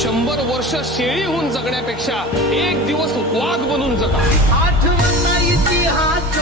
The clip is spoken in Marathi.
100 वर्ष शेळी होऊन जगण्यापेक्षा एक दिवस वाघ बनून जगा. आठवण इतिहास